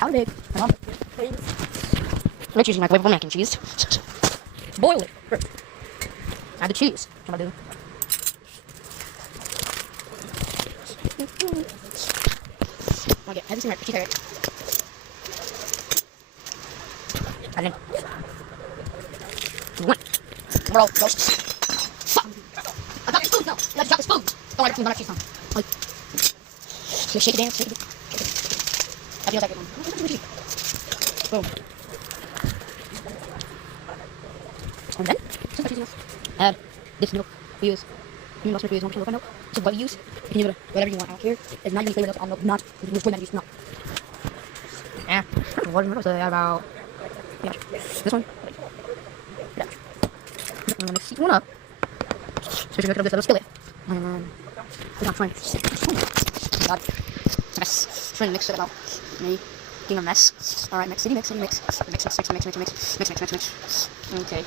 How big? Let's use microwaveable mac and cheese. Boil it. Add the cheese. What am I doing? Okay, have you seen my cheese carrot? And then one. Bro, ghosts. Fuck. I got the spoon. No, I got the spoon. Don't let the spoon. Like, shake it down. Shake it. I feel like it. Boom. And then, since I'm add this milk we use. You must use 1% milk. This is what we use. You can use whatever you want. I don't care. It's not even flavored milk. I'm not. It's way better use milk. Yeah. What is it? About. Yeah. This one. Yeah. I'm gonna mix one up. So you make it up this little skillet. And then we're not trying. Oh God. It's a mess. Trying to mix it about making a mess. Alright, mix. Mix. Okay.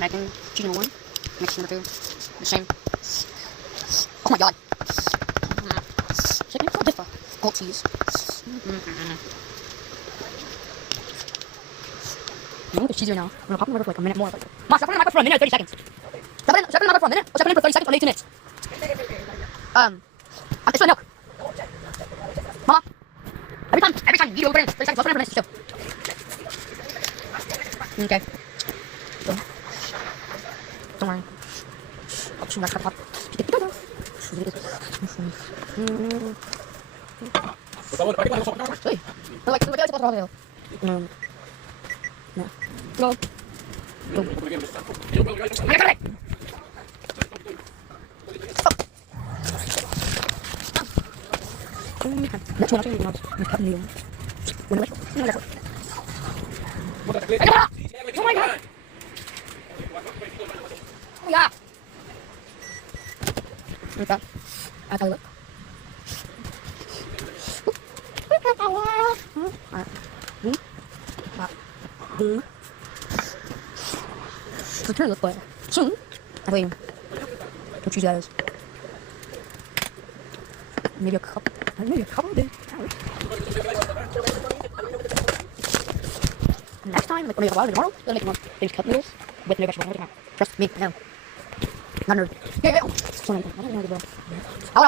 Mac and cheese number 1. Mix number 2. The same. Oh my God. Second for differ. Gold cheese. I want the cheese right now. I'm gonna pop it in the microwave for like a minute more. Mom, stop in the microwave for a minute or 30 seconds. Stop in the microwave for a minute or stop in for 30 seconds or 18 minutes. It's for milk. Mama, every time you over in 30 seconds, let's put it in for too. Okay. So, don't worry. I'll shoot that top. No. Go. Go. I got it! That's what I'm going to cut me on. Oh my God! Oh yeah! Okay. I got it. So trying to look like soon. I think what you guys. Maybe a couple of days. Next time, like maybe a while tomorrow, we'll make these cup noodles with no vegetable. Trust me, no. Not nerd. Yeah. Something like that. I don't know, bro. How